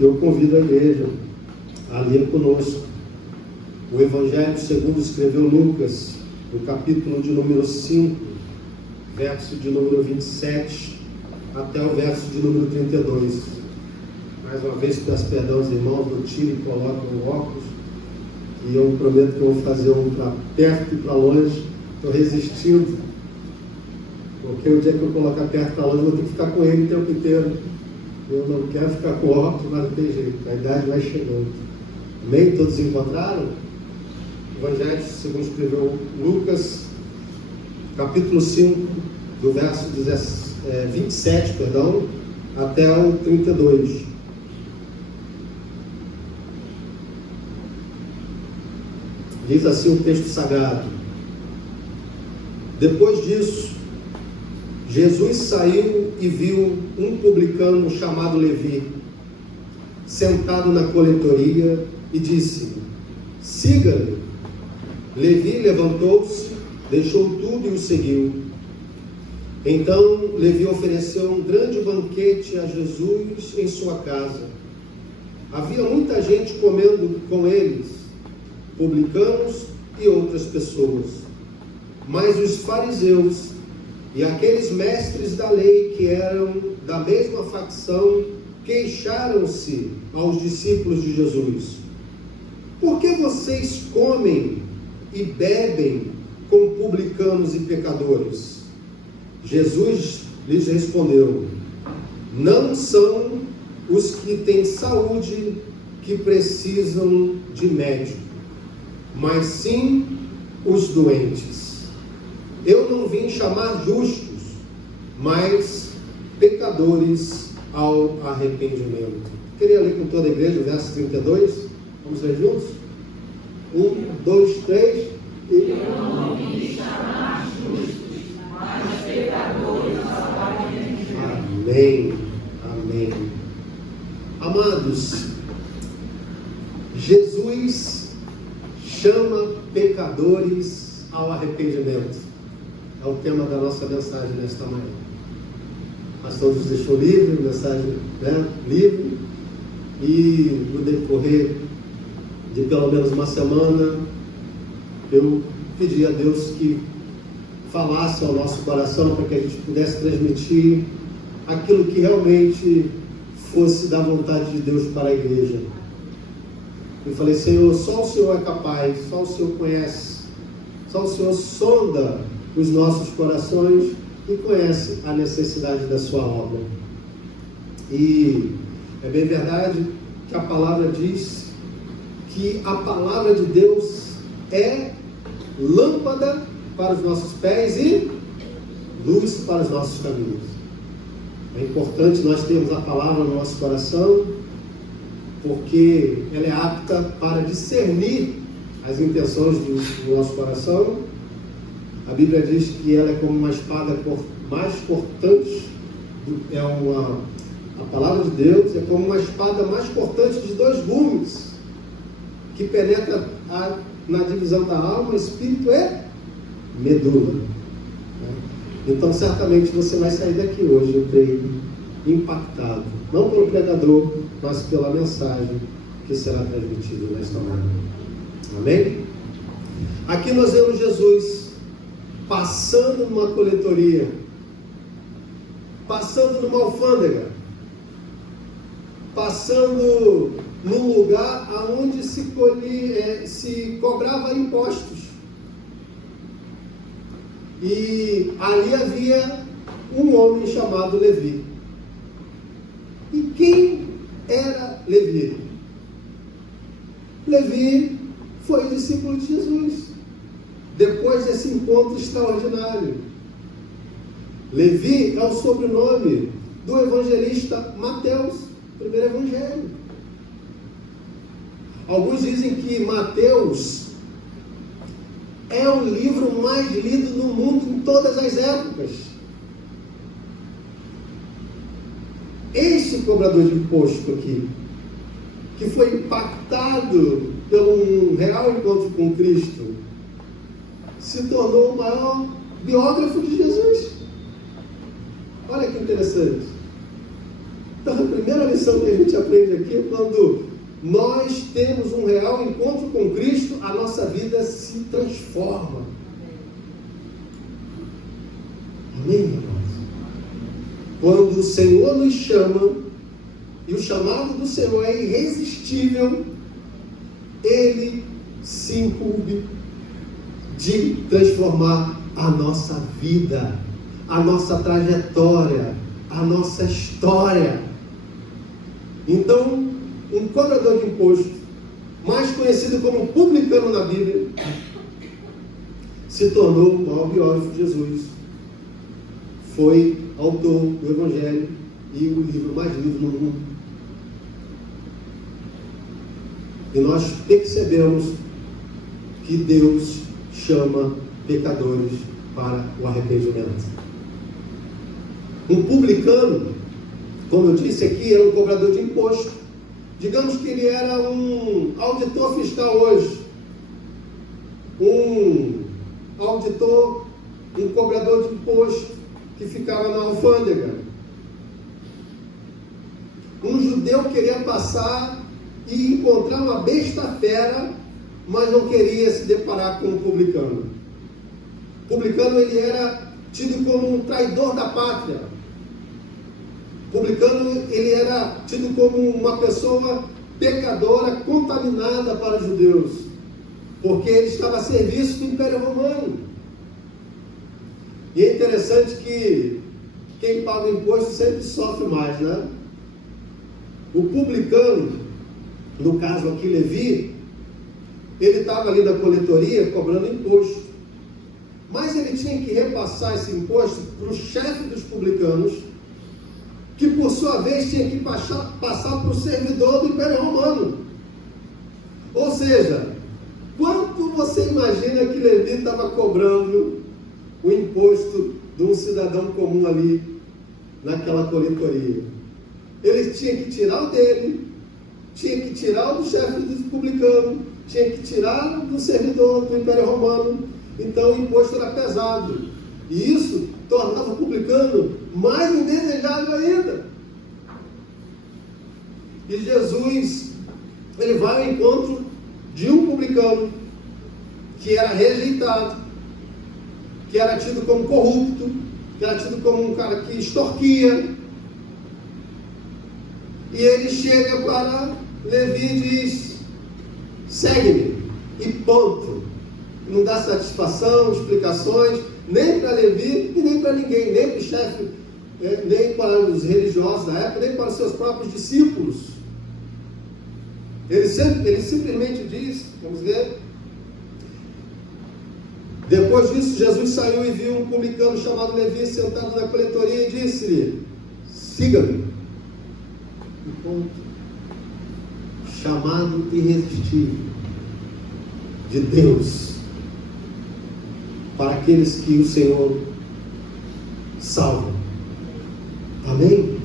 Eu convido a igreja a ler conosco o Evangelho segundo escreveu Lucas, no capítulo de número 5, verso de número 27, até o verso de número 32. Mais uma vez, peço perdão aos irmãos, eu tiro e coloco o óculos, e eu prometo que eu vou fazer um para perto e para longe. Estou resistindo, porque o dia que eu colocar perto e para longe, eu vou ter que ficar com ele o tempo inteiro. Eu não quero ficar com óculos, mas não tem jeito, a idade vai chegando. Amém? Todos encontraram? Evangelho segundo escreveu Lucas, capítulo 5, do verso 27, até o 32. Diz assim o texto sagrado: depois disso, Jesus saiu e viu um publicano chamado Levi, sentado na coletoria, e disse: siga-me. Levi levantou-se, deixou tudo e o seguiu. Então Levi ofereceu um grande banquete a Jesus em sua casa. Havia muita gente comendo com eles, publicanos e outras pessoas. Mas os fariseus e aqueles mestres da lei que eram da mesma facção queixaram-se aos discípulos de Jesus: por que vocês comem e bebem com publicanos e pecadores? Jesus lhes respondeu: não são os que têm saúde que precisam de médico, mas sim os doentes. Eu não vim chamar justos, mas pecadores ao arrependimento. Queria ler com toda a igreja o verso 32. Vamos ler juntos? 1, 2, 3 e... Eu não vim chamar justos, mas pecadores ao arrependimento. Amém, amém. Amados, Jesus chama pecadores ao arrependimento. É o tema da nossa mensagem nesta manhã. O pastor nos deixou livre, mensagem livre, e no decorrer de pelo menos uma semana, eu pedi a Deus que falasse ao nosso coração para que a gente pudesse transmitir aquilo que realmente fosse da vontade de Deus para a igreja. Eu falei: Senhor, só o Senhor é capaz, só o Senhor conhece, só o Senhor sonda os nossos corações e conhece a necessidade da sua obra. E é bem verdade que a palavra diz que a palavra de Deus é lâmpada para os nossos pés e luz para os nossos caminhos. É importante nós termos a palavra no nosso coração, porque ela é apta para discernir as intenções do nosso coração. A Bíblia diz que ela é como uma espada mais cortante, a palavra de Deus é como uma espada mais cortante de 2 gumes, que penetra na divisão da alma, espírito e medula. Então certamente você vai sair daqui hoje, eu creio, impactado, não pelo pregador, mas pela mensagem que será transmitida nesta manhã. Amém? Aqui nós vemos Jesus passando numa coletoria, passando numa alfândega, passando num lugar onde se cobrava impostos. E ali havia um homem chamado Levi. E quem era Levi? Levi foi discípulo de Jesus, depois desse encontro extraordinário. Levi é o sobrenome do evangelista Mateus, primeiro evangelho. Alguns dizem que Mateus é o livro mais lido no mundo em todas as épocas. Este cobrador de imposto aqui, que foi impactado pelo real encontro com Cristo, se tornou o maior biógrafo de Jesus. Olha que interessante. Então, a primeira lição que a gente aprende aqui é quando nós temos um real encontro com Cristo, a nossa vida se transforma. Amém, irmãos? Quando o Senhor nos chama, e o chamado do Senhor é irresistível, Ele se incumbe de transformar a nossa vida, a nossa trajetória, a nossa história. Então, um cobrador de imposto, mais conhecido como publicano na Bíblia, se tornou o maior biógrafo de Jesus. Foi autor do Evangelho e o livro mais lido no mundo. E nós percebemos que Deus chama pecadores para o arrependimento. Um publicano, como eu disse aqui, era um cobrador de imposto. Digamos que ele era um auditor fiscal hoje. Um auditor, um cobrador de imposto que ficava na alfândega. Um judeu queria passar e encontrar uma besta fera, mas não queria se deparar com um publicano. O publicano, ele era tido como um traidor da pátria. O publicano, ele era tido como uma pessoa pecadora, contaminada para os judeus, porque ele estava a serviço do Império Romano. E é interessante que quem paga o imposto sempre sofre mais, né? O publicano, no caso aqui Levi, ele estava ali na coletoria cobrando imposto, mas ele tinha que repassar esse imposto para o chefe dos publicanos, que por sua vez tinha que passar para o servidor do Império Romano. Ou seja, quanto você imagina que Levi estava cobrando o imposto de um cidadão comum ali naquela coletoria? Ele tinha que tirar o dele, tinha que tirar o do chefe dos publicanos, tinha que tirar do servidor do Império Romano. Então o imposto era pesado, e isso tornava o publicano mais indesejável ainda. E Jesus, ele vai ao encontro de um publicano que era rejeitado, que era tido como corrupto, que era tido como um cara que extorquia. E ele chega para Levi e diz: segue-me, e ponto. Não dá satisfação, explicações, nem para Levi e nem para ninguém, nem para o chefe, nem para os religiosos da época, nem para os seus próprios discípulos. Ele simplesmente diz, vamos ver, depois disso Jesus saiu e viu um publicano chamado Levi sentado na coletoria e disse-lhe: siga-me. E ponto. Chamado irresistível de Deus para aqueles que o Senhor salva. Amém?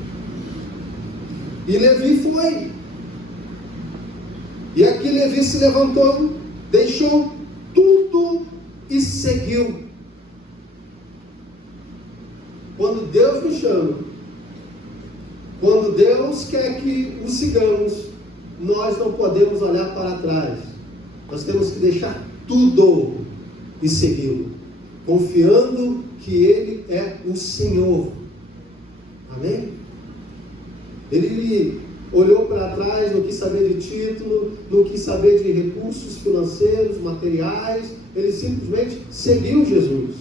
E Levi foi. E aqui Levi se levantou, deixou tudo e seguiu. Quando Deus nos chama, quando Deus quer que o sigamos, nós não podemos olhar para trás. Nós temos que deixar tudo e segui-lo, confiando que Ele é o Senhor. Amém? Ele olhou para trás, não quis saber de título, não quis saber de recursos financeiros, materiais. Ele simplesmente seguiu Jesus.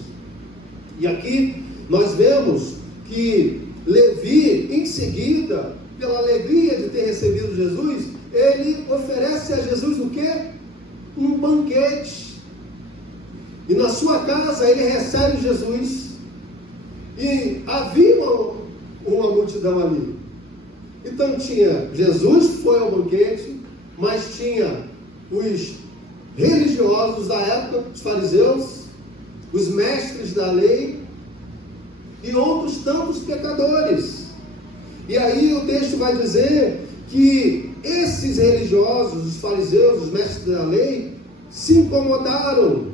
E aqui nós vemos que Levi, em seguida, pela alegria de ter recebido Jesus, ele oferece a Jesus o quê? Um banquete. E na sua casa ele recebe Jesus. E havia uma multidão ali. Então tinha Jesus, foi ao banquete, mas tinha os religiosos da época, os fariseus, os mestres da lei e outros tantos pecadores. E aí o texto vai dizer que esses religiosos, os fariseus, os mestres da lei, se incomodaram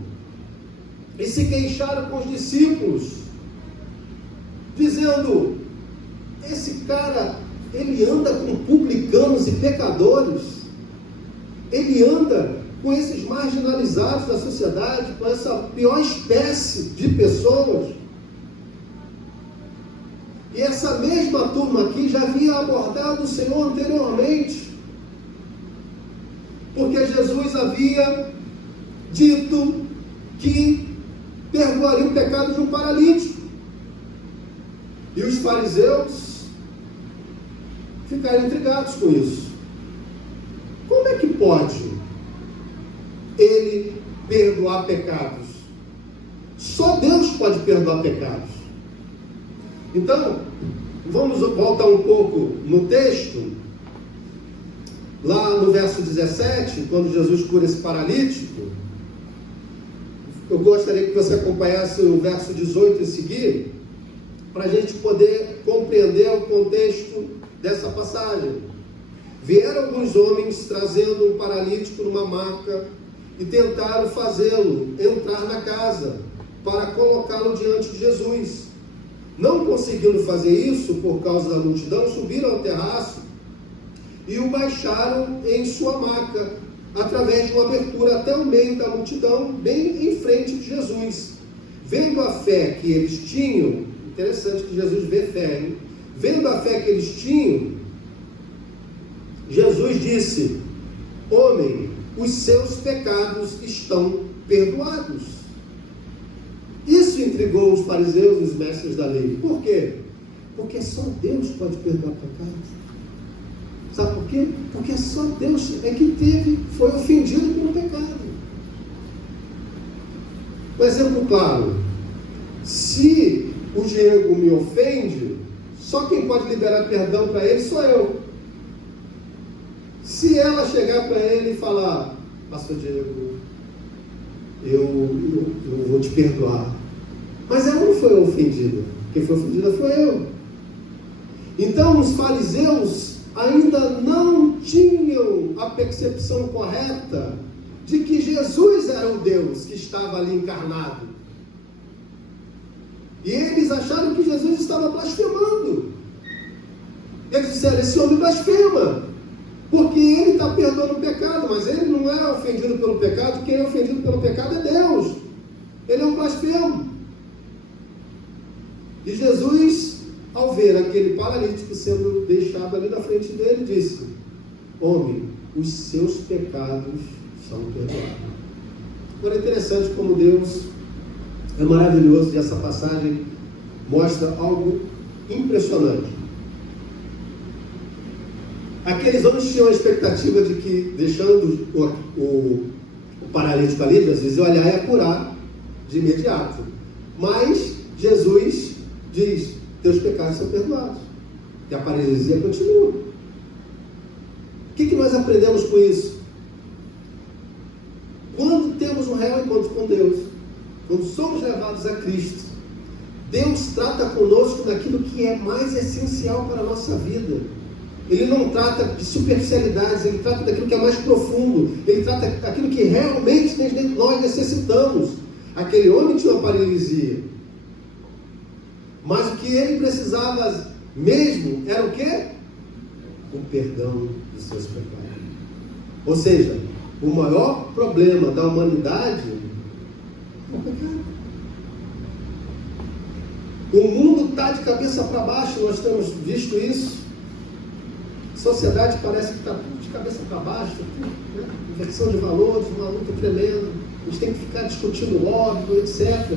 e se queixaram com os discípulos, dizendo: esse cara ele anda com publicanos e pecadores, ele anda com esses marginalizados da sociedade, com essa pior espécie de pessoas. E essa mesma turma aqui já havia abordado o Senhor anteriormente, porque Jesus havia dito que perdoaria o pecado de um paralítico. E os fariseus ficaram intrigados com isso. Como é que pode ele perdoar pecados? Só Deus pode perdoar pecados. Então, vamos voltar um pouco no texto, lá no verso 17, quando Jesus cura esse paralítico. Eu gostaria que você acompanhasse o verso 18 e seguir, para a gente poder compreender o contexto dessa passagem. Vieram alguns homens trazendo um paralítico numa maca e tentaram fazê-lo entrar na casa para colocá-lo diante de Jesus. Não conseguindo fazer isso por causa da multidão, subiram ao terraço e o baixaram em sua maca, através de uma abertura até o meio da multidão, bem em frente de Jesus. Vendo a fé que eles tinham, interessante que Jesus vê fé, hein? Vendo a fé que eles tinham, Jesus disse: homem, os seus pecados estão perdoados. Isso intrigou os fariseus e os mestres da lei. Por quê? Porque só Deus pode perdoar pecados. Sabe por quê? Porque só Deus é que foi ofendido pelo pecado. Um exemplo claro: se o Diego me ofende, só quem pode liberar perdão para ele sou eu. Se ela chegar para ele e falar: pastor Diego, eu vou te perdoar, mas ela não foi ofendida, quem foi ofendida foi eu. Então os fariseus ainda não tinham a percepção correta de que Jesus era o Deus que estava ali encarnado. E eles acharam que Jesus estava blasfemando. Eles disseram: esse homem blasfema, porque ele está perdoando o pecado, mas ele não é ofendido pelo pecado. Quem é ofendido pelo pecado é Deus. Ele é um blasfemo. E Jesus, ao ver aquele paralítico sendo deixado ali na frente dele, disse: homem, os seus pecados são perdoados. Agora é interessante como Deus é maravilhoso, e essa passagem mostra algo impressionante. Aqueles homens tinham a expectativa de que, deixando o paralítico ali, Jesus ia olhar e ia curar de imediato. Mas Jesus diz: teus pecados são perdoados. E a paralisia continua. O que nós aprendemos com isso? Quando temos um real encontro com Deus, quando somos levados a Cristo, Deus trata conosco daquilo que é mais essencial para a nossa vida. Ele não trata de superficialidades, ele trata daquilo que é mais profundo, ele trata daquilo que realmente nós necessitamos. Aquele homem tinha uma paralisia, mas o que ele precisava mesmo era o quê? O perdão dos seus pecados. Ou seja, o maior problema da humanidade é o pecado. O mundo está de cabeça para baixo, nós temos visto isso. A sociedade parece que está tudo de cabeça para baixo, né? Inversão de valores, uma luta tremenda. A gente tem que ficar discutindo óbvio, etc.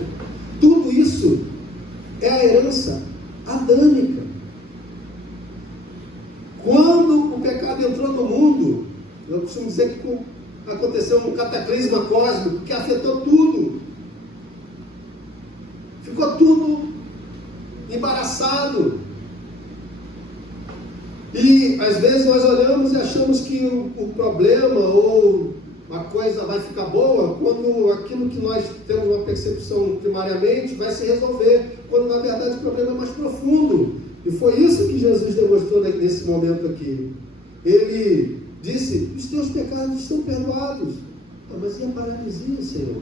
Tudo isso é a herança adâmica. Quando o pecado entrou no mundo, eu costumo dizer que aconteceu um cataclisma cósmico que afetou tudo. Ficou tudo embaraçado. E às vezes nós olhamos e achamos que o problema ou a coisa vai ficar boa quando aquilo que nós temos uma percepção primariamente vai se resolver, quando na verdade o problema é mais profundo. E foi isso que Jesus demonstrou nesse momento aqui. Ele disse: os teus pecados estão perdoados. Mas e a paralisia, Senhor?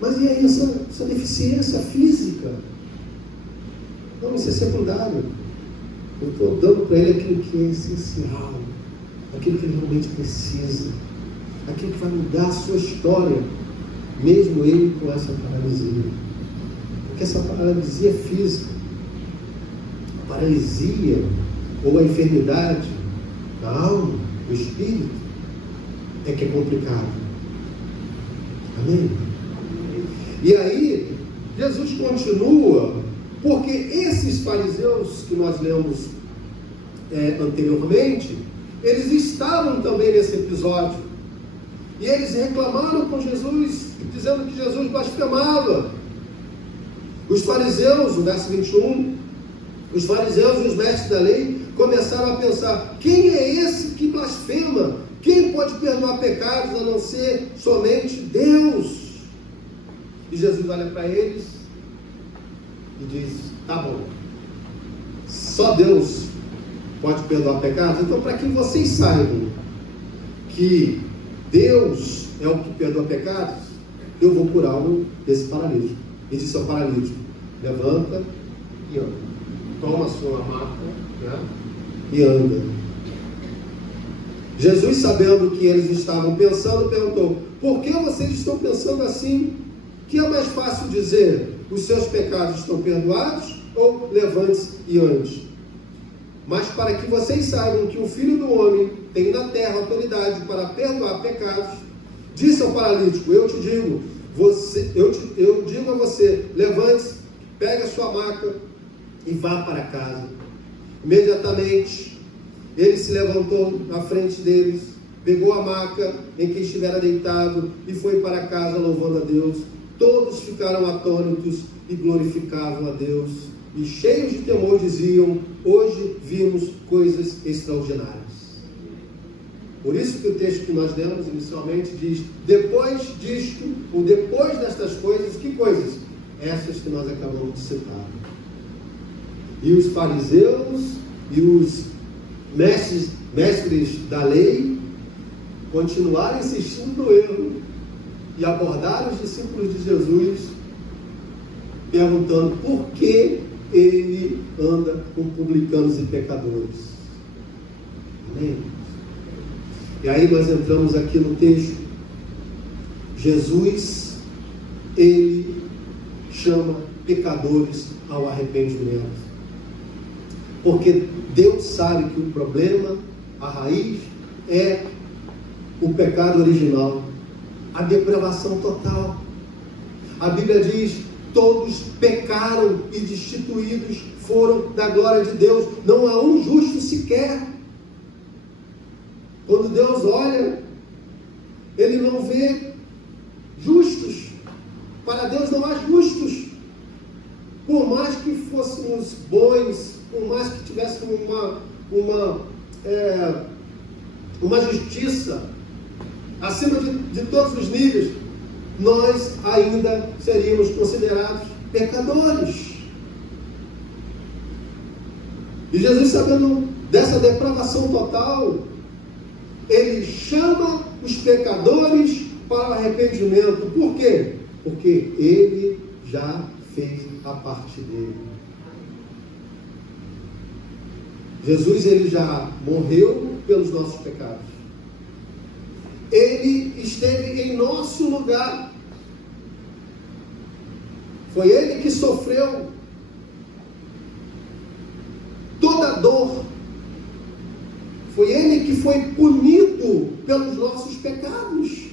Mas e aí essa deficiência física? Não, isso é secundário. Eu estou dando para ele aquilo que é essencial, aquilo que ele realmente precisa, aquilo que vai mudar a sua história, mesmo ele com essa paralisia. Porque essa paralisia física, a paralisia ou a enfermidade da alma, do espírito, é que é complicado. Amém? E aí, Jesus continua, porque esses fariseus que nós lemos anteriormente, eles estavam também nesse episódio. E eles reclamaram com Jesus, dizendo que Jesus blasfemava. Os fariseus, no verso 21, os fariseus e os mestres da lei começaram a pensar: quem é esse que blasfema? Quem pode perdoar pecados a não ser somente Deus? E Jesus olha para eles e diz: tá bom, só Deus pode perdoar pecados? Então, para que vocês saibam que Deus é o que perdoa pecados, eu vou curá-lo desse paralítico. E disse ao paralítico: levanta e anda. Toma a sua maca, né, e anda. Jesus, sabendo o que eles estavam pensando, perguntou: por que vocês estão pensando assim? Que é mais fácil dizer: os seus pecados estão perdoados, ou levante-se e ande? Mas para que vocês saibam que o Filho do Homem tem na terra autoridade para perdoar pecados, disse ao paralítico: eu digo a você, levante-se, pegue a sua maca e vá para casa. Imediatamente ele se levantou na frente deles, pegou a maca em que estivera deitado e foi para casa louvando a Deus. Todos ficaram atônitos e glorificavam a Deus, e cheios de temor diziam: hoje vimos coisas extraordinárias. Por isso que o texto que nós lemos inicialmente diz: depois disto, ou depois destas coisas, que coisas? Essas que nós acabamos de citar. E os fariseus e os mestres da lei continuaram insistindo no erro e abordaram os discípulos de Jesus, perguntando por que ele anda com publicanos e pecadores. Amém? E aí nós entramos aqui no texto. Jesus, ele chama pecadores ao arrependimento. Porque Deus sabe que o problema, a raiz, é o pecado original, a depravação total. A Bíblia diz: todos pecaram e destituídos foram da glória de Deus. Não há um justo sequer. Quando Deus olha, Ele não vê justos. Para Deus não há justos. Por mais que fôssemos bons, por mais que tivéssemos uma justiça acima de todos os níveis, nós ainda seríamos considerados pecadores. E Jesus, sabendo dessa depravação total, Ele chama os pecadores para o arrependimento. Por quê? Porque Ele já fez a parte dele. Jesus, Ele já morreu pelos nossos pecados. Ele esteve em nosso lugar. Foi Ele que sofreu toda a dor. Foi Ele que foi punido pelos nossos pecados.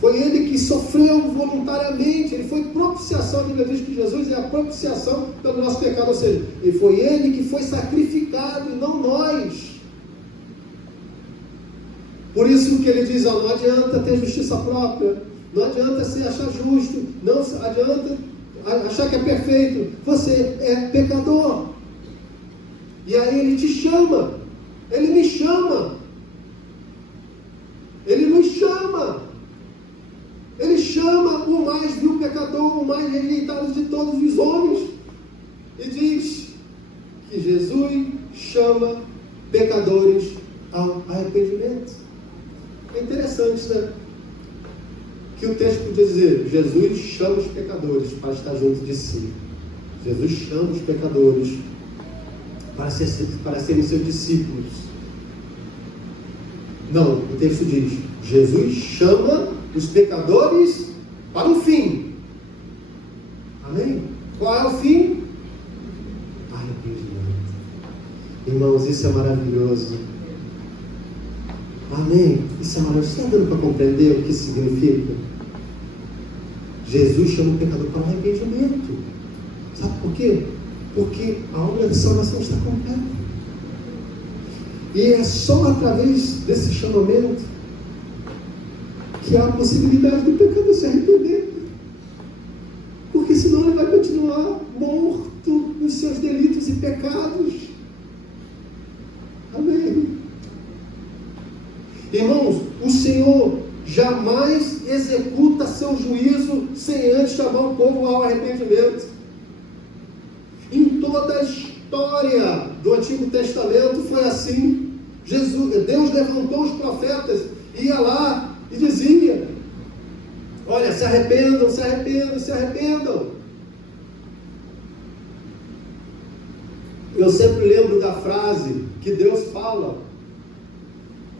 Foi Ele que sofreu voluntariamente. Ele foi propiciação. A Bíblia diz que Jesus é a propiciação pelo nosso pecado. Ou seja, foi Ele que foi sacrificado e não nós. Por isso que Ele diz: não adianta ter justiça própria, não adianta se achar justo, não adianta achar que é perfeito. Você é pecador. E aí Ele te chama. Ele me chama. Ele nos chama. Ele chama o mais vil pecador, o mais rejeitado de todos os homens, e diz que Jesus chama pecadores ao arrependimento. É interessante, né? Que o texto podia dizer: Jesus chama os pecadores para estar junto de si. Jesus chama os pecadores para serem seus discípulos. Não, o texto diz: Jesus chama os pecadores para o fim. Amém? Qual é o fim? Arrependimento. Irmãos, isso é maravilhoso. Amém? Isso é maravilhoso. Está dando para compreender o que isso significa? Jesus chama o pecador para o arrependimento. Sabe por quê? Porque a obra de salvação está completa. E é só através desse chamamento que há a possibilidade do pecador se arrepender. Porque senão ele vai continuar morto nos seus delitos e pecados. Amém? Irmãos, o Senhor jamais executa seu juízo sem antes chamar o povo ao arrependimento. Em toda a história do Antigo Testamento foi assim. Deus levantou os profetas, ia lá e dizia: olha, se arrependam, se arrependam, se arrependam. Eu sempre lembro da frase que Deus fala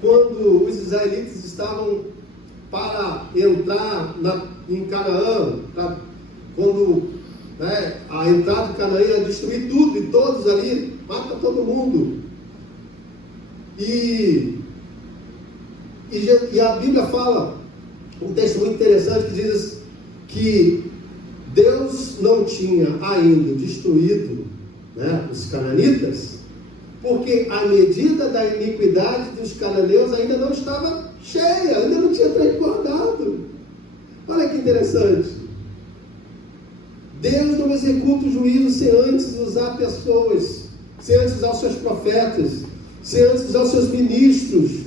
quando os israelitas estavam para entrar em Canaã, quando a entrada de Canaã ia destruir tudo, e todos ali, mata todo mundo. E a Bíblia fala um texto muito interessante que diz que Deus não tinha ainda destruído os cananitas, porque a medida da iniquidade dos cananeus ainda não estava cheia, ainda não tinha transbordado. Olha que interessante. Deus não executa o juízo sem antes usar pessoas, sem antes usar os seus profetas, sem antes usar os seus ministros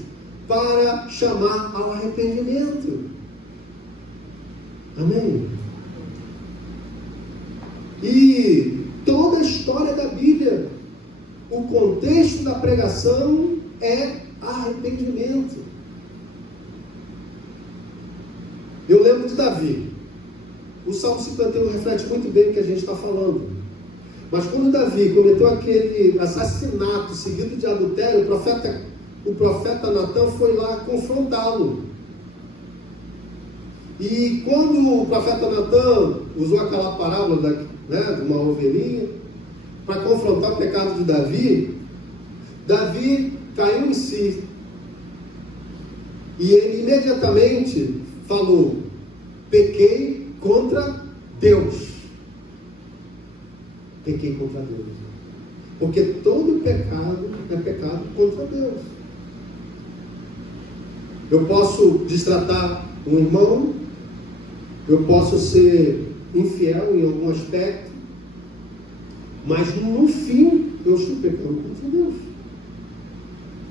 para chamar ao arrependimento. Amém? E toda a história da Bíblia, o contexto da pregação é arrependimento. Eu lembro de Davi. O Salmo 51 reflete muito bem o que a gente está falando. Mas quando Davi cometeu aquele assassinato seguido de adultério, o profeta Natan foi lá confrontá-lo. E quando o profeta Natan usou aquela parábola de uma ovelhinha para confrontar o pecado de Davi, Davi caiu em si. E ele imediatamente falou: pequei contra Deus. Pequei contra Deus. Porque todo pecado é pecado contra Deus. Eu posso destratar um irmão, eu posso ser infiel em algum aspecto, mas no fim eu estou pecando contra Deus.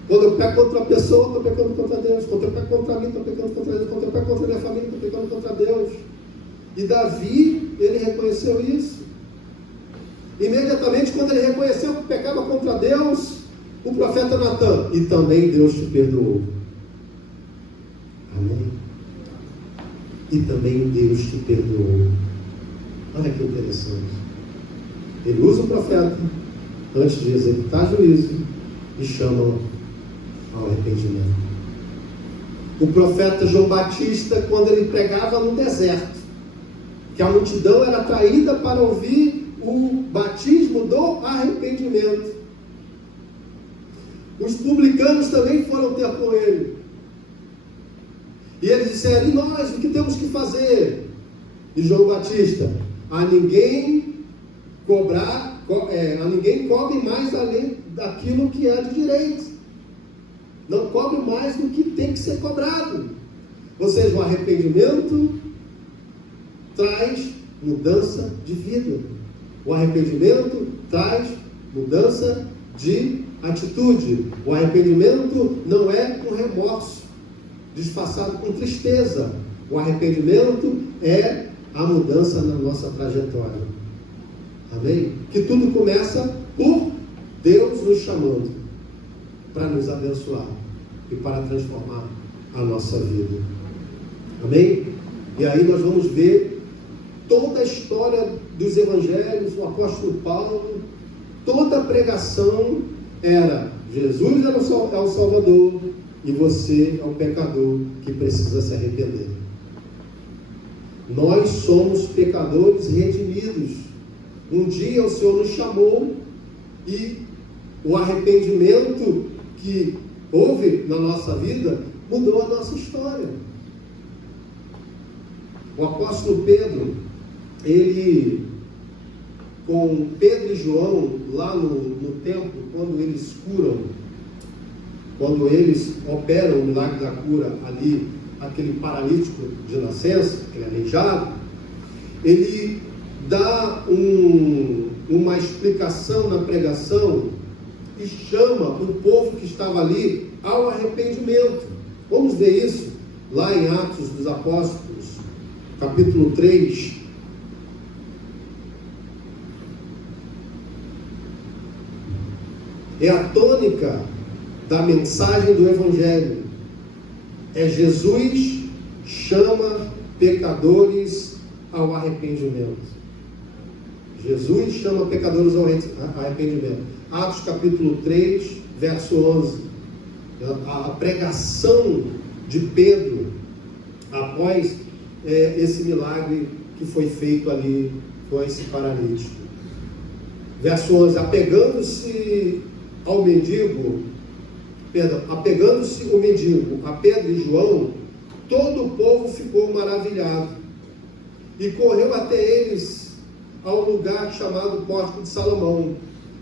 Quando eu peco contra a pessoa, estou pecando contra Deus. Quando eu peco contra mim, estou pecando contra Deus. Quando eu peco contra a minha família, estou pecando contra Deus. E Davi, ele reconheceu isso. Imediatamente, quando ele reconheceu que pecava contra Deus, o profeta Natan: e também Deus te perdoou. Amém? E também Deus te perdoou. Olha que interessante. Ele usa o profeta antes de executar juízo e chama ao arrependimento. O profeta João Batista, quando ele pregava no deserto, que a multidão era atraída para ouvir o batismo do arrependimento. Os publicanos também foram ter com ele. E eles disseram: e nós, o que temos que fazer? E João Batista: a ninguém cobre mais além daquilo que é de direito. Não cobre mais do que tem que ser cobrado. Ou seja, o arrependimento traz mudança de vida. O arrependimento traz mudança de atitude. O arrependimento não é um remorso disfarçado com tristeza. O arrependimento é a mudança na nossa trajetória. Amém? Que tudo começa por Deus nos chamando para nos abençoar e para transformar a nossa vida. Amém? E aí nós vamos ver toda a história dos evangelhos, o apóstolo Paulo, toda a pregação era: Jesus é o Salvador e você é o pecador que precisa se arrepender. Nós somos pecadores redimidos. Um dia o Senhor nos chamou e o arrependimento que houve na nossa vida mudou a nossa história. O apóstolo Pedro, ele, com Pedro e João, lá no templo, quando eles curam, quando eles operam o milagre da cura ali, aquele paralítico de nascença, aquele aleijado, ele dá uma explicação na pregação e chama o povo que estava ali ao arrependimento. Vamos ver isso lá em Atos dos Apóstolos, capítulo 3. É a tônica da mensagem do Evangelho. É Jesus chama pecadores ao arrependimento. Jesus chama pecadores ao arrependimento. Atos capítulo 3, verso 11. A pregação de Pedro após esse milagre que foi feito ali com esse paralítico. Verso 11: apegando-se o mendigo a Pedro e João, todo o povo ficou maravilhado e correu até eles ao lugar chamado Pórtico de Salomão.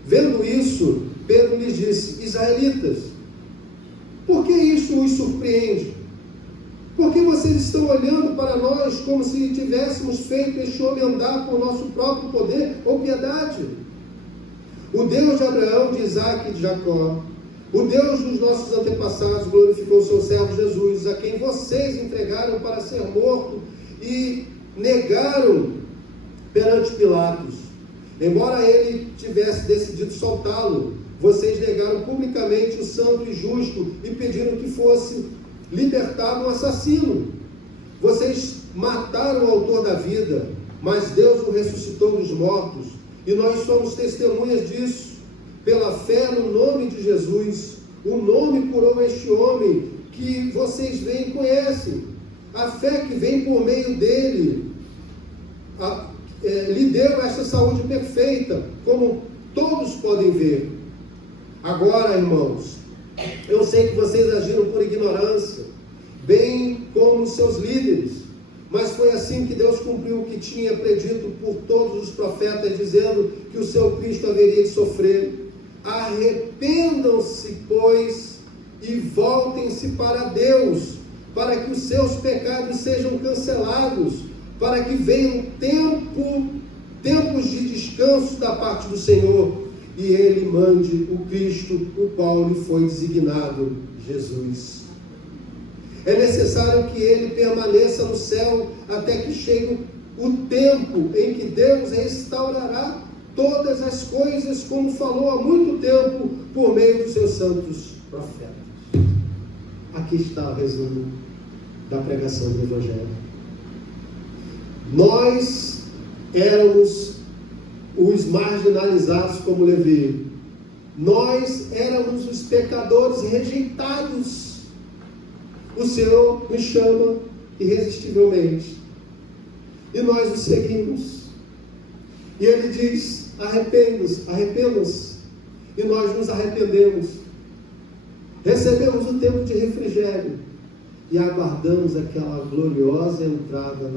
Vendo isso, Pedro lhes disse: israelitas, por que isso os surpreende? Por que vocês estão olhando para nós como se tivéssemos feito este homem andar por nosso próprio poder ou piedade? O Deus de Abraão, de Isaque e de Jacó, o Deus dos nossos antepassados, glorificou o seu servo Jesus, a quem vocês entregaram para ser morto e negaram perante Pilatos. Embora ele tivesse decidido soltá-lo, vocês negaram publicamente o santo e justo e pediram que fosse libertado um assassino. Vocês mataram o autor da vida, mas Deus o ressuscitou dos mortos, e nós somos testemunhas disso. Pela fé no nome de Jesus, o nome curou este homem que vocês veem e conhecem. A fé que vem por meio dele lhe deu essa saúde perfeita, como todos podem ver. Agora, irmãos, eu sei que vocês agiram por ignorância, bem como seus líderes, mas foi assim que Deus cumpriu o que tinha predito por todos os profetas, dizendo que o seu Cristo haveria de sofrer. Arrependam-se, pois, e voltem-se para Deus, para que os seus pecados sejam cancelados, para que venham tempos de descanso da parte do Senhor, e Ele mande o Cristo, o qual lhe foi designado, Jesus. É necessário que Ele permaneça no céu até que chegue o tempo em que Deus restaurará todas as coisas, como falou há muito tempo por meio dos seus santos profetas. Aqui está o resumo da pregação do Evangelho. Nós éramos os marginalizados como Levi. Nós éramos os pecadores rejeitados. O Senhor nos chama irresistivelmente e nós o seguimos. E Ele diz: arrependam-se, e nós nos arrependemos. Recebemos o tempo de refrigério e aguardamos aquela gloriosa entrada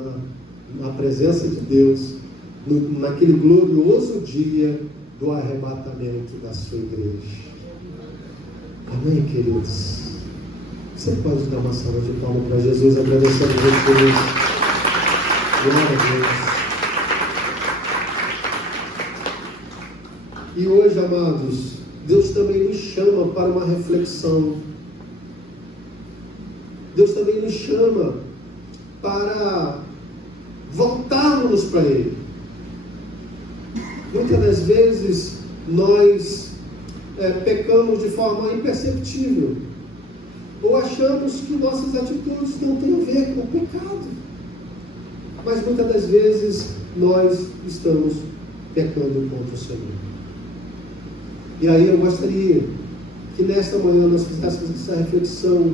na presença de Deus, naquele glorioso dia do arrebatamento da sua igreja. Amém, queridos? Você pode dar uma salva de palmas para Jesus, agradecendo a Deus por isso. Glória a Deus. E hoje, amados, Deus também nos chama para uma reflexão. Deus também nos chama para voltarmos para Ele. Muitas das vezes nós pecamos de forma imperceptível, ou achamos que nossas atitudes não têm a ver com o pecado, mas muitas das vezes nós estamos pecando contra o Senhor. E aí eu gostaria que nesta manhã nós fizéssemos essa reflexão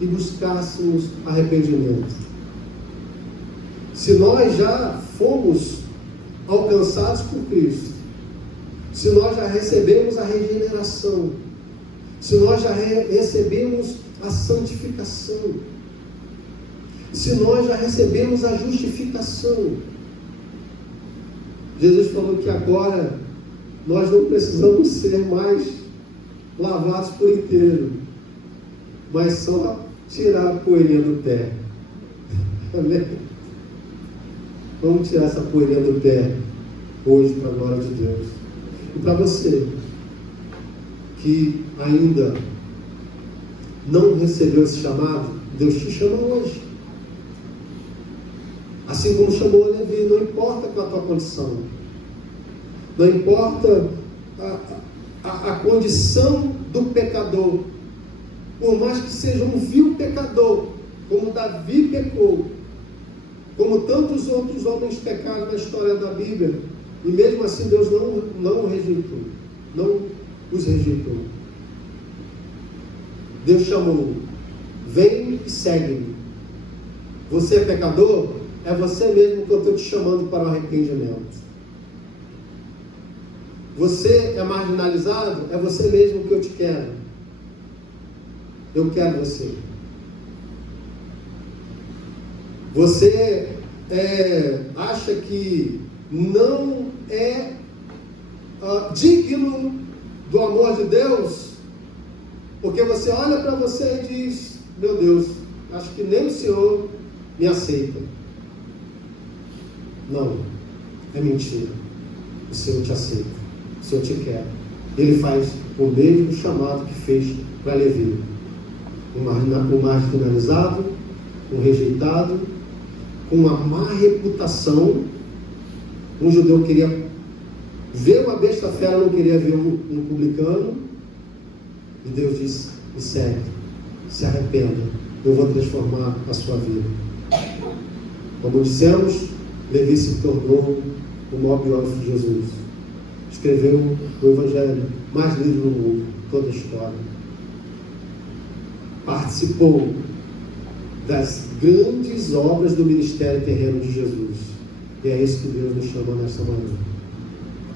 e buscássemos arrependimento. Se nós já fomos alcançados por Cristo, se nós já recebemos a regeneração, se nós já recebemos a santificação, se nós já recebemos a justificação, Jesus falou que agora nós não precisamos ser mais lavados por inteiro, mas só tirar a poeirinha do pé. Amém? Vamos tirar essa poeirinha do pé hoje para a glória de Deus. E para você que ainda não recebeu esse chamado, Deus te chama hoje. Assim como chamou Levi, não importa qual a tua condição, não importa a condição do pecador, por mais que seja um vil pecador, como Davi pecou, como tantos outros homens pecaram na história da Bíblia, e mesmo assim Deus não rejeitou, não os rejeitou. Deus chamou, vem e segue-me. Você é pecador? É você mesmo que eu estou te chamando para o arrependimento. Você é marginalizado? É você mesmo que eu te quero. Eu quero você. Você acha que não é digno do amor de Deus? Porque você olha para você e diz, meu Deus, acho que nem o Senhor me aceita. Não, é mentira. O Senhor te aceita, o Senhor te quer. Ele faz o mesmo chamado que fez para Levi. Um marginalizado, um rejeitado, com uma má reputação. Um judeu queria ver uma besta fera, não queria ver um publicano. E Deus disse, me segue, se arrependa, eu vou transformar a sua vida. Como dissemos, Levi se tornou o maior biógrafo de Jesus. Escreveu o Evangelho mais lido no mundo, toda a história. Participou das grandes obras do ministério terreno de Jesus. E é isso que Deus nos chama nesta manhã.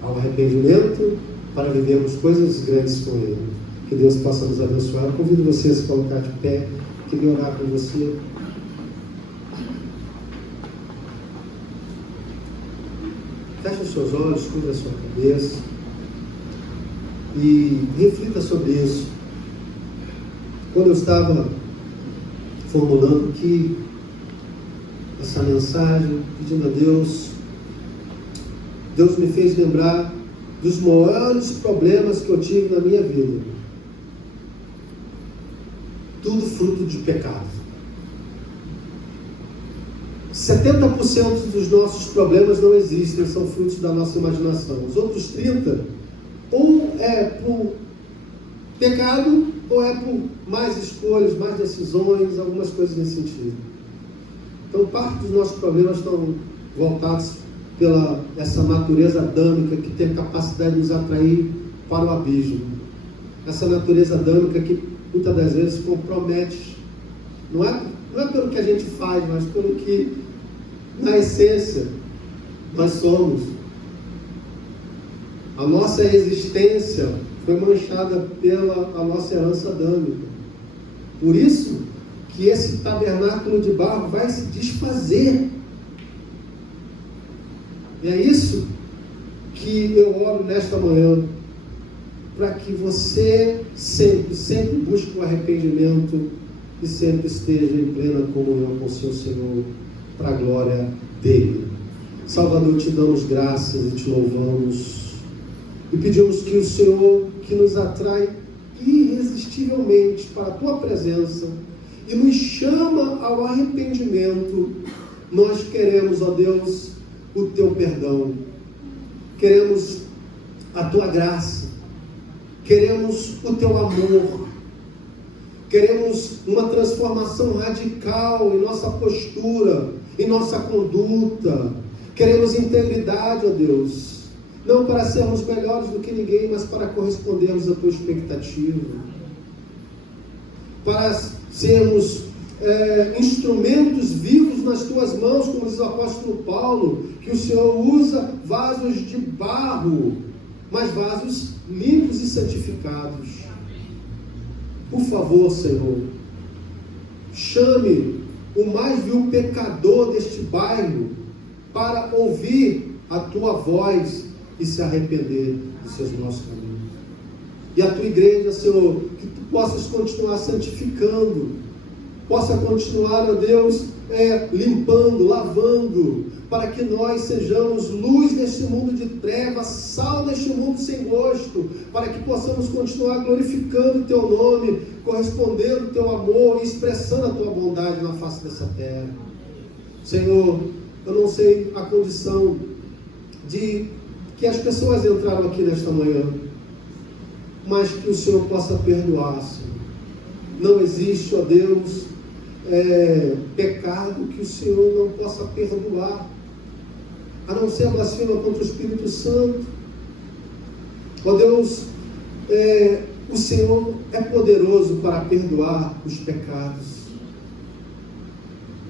Ao arrependimento, para vivermos coisas grandes com Ele. Que Deus possa nos abençoar. Eu convido você a se colocar de pé. Queria orar com você. Feche os seus olhos, cubra a sua cabeça e reflita sobre isso. Quando eu estava formulando aqui essa mensagem, pedindo a Deus, Deus me fez lembrar dos maiores problemas que eu tive na minha vida. Tudo fruto de pecado. 70% dos nossos problemas não existem, são frutos da nossa imaginação. Os outros 30%, ou é por pecado, ou é por mais escolhas, mais decisões, algumas coisas nesse sentido. Então, parte dos nossos problemas estão voltados pela essa natureza adâmica que tem a capacidade de nos atrair para o abismo. Essa natureza adâmica que muitas das vezes compromete, não é pelo que a gente faz, mas pelo que na essência nós somos. A nossa existência foi manchada pela a nossa herança adâmica. Por isso que esse tabernáculo de barro vai se desfazer. E é isso que eu oro nesta manhã, para que você sempre busque o arrependimento e sempre esteja em plena comunhão com o seu Senhor, para a glória dele. Salvador, te damos graças e te louvamos e pedimos que o Senhor, que nos atrai irresistivelmente para a tua presença e nos chama ao arrependimento, nós queremos, ó Deus, o teu perdão, queremos a tua graça, queremos o teu amor, queremos uma transformação radical em nossa postura, em nossa conduta, queremos integridade, ó Deus. não para sermos melhores do que ninguém, mas para correspondermos à tua expectativa, para sermos instrumentos vivos nas tuas mãos, como diz o apóstolo Paulo, que o Senhor usa vasos de barro, mas vasos limpos e santificados. Por favor, Senhor, chame o mais vil pecador deste bairro para ouvir a tua voz e se arrepender dos seus maus caminhos. E a tua igreja, Senhor, que tu possas continuar santificando, possa continuar, ó Deus, limpando, lavando, para que nós sejamos luz neste mundo de trevas, sal neste mundo sem gosto, para que possamos continuar glorificando o teu nome, correspondendo o teu amor e expressando a tua bondade na face dessa terra. Senhor, eu não sei a condição de que as pessoas entraram aqui nesta manhã, mas que o Senhor possa perdoar, Senhor. Não existe, ó Deus, pecado que o Senhor não possa perdoar, a não ser a blasfêmia contra o Espírito Santo. Ó Deus, o Senhor é poderoso para perdoar os pecados,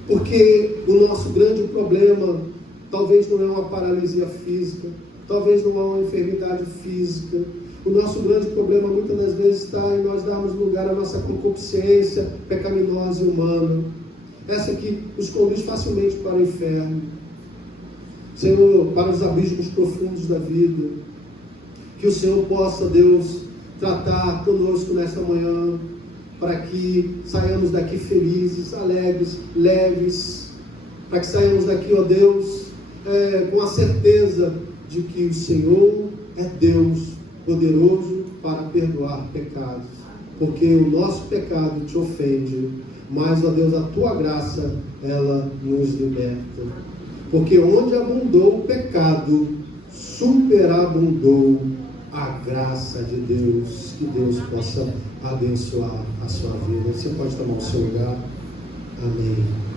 porque o nosso grande problema talvez não é uma paralisia física, talvez não é uma enfermidade física. O nosso grande problema muitas das vezes está em nós darmos lugar à nossa concupiscência pecaminosa e humana, essa que nos conduz facilmente para o inferno, Senhor, para os abismos profundos da vida. Que o Senhor possa, Deus, tratar conosco nesta manhã, para que saiamos daqui felizes, alegres, leves, para que saiamos daqui, ó Deus, com a certeza de que o Senhor é Deus poderoso para perdoar pecados, porque o nosso pecado te ofende, mas, ó Deus, a tua graça, ela nos liberta, porque onde abundou o pecado, superabundou a graça de Deus. Que Deus possa abençoar a sua vida. Você pode tomar o seu lugar. Amém.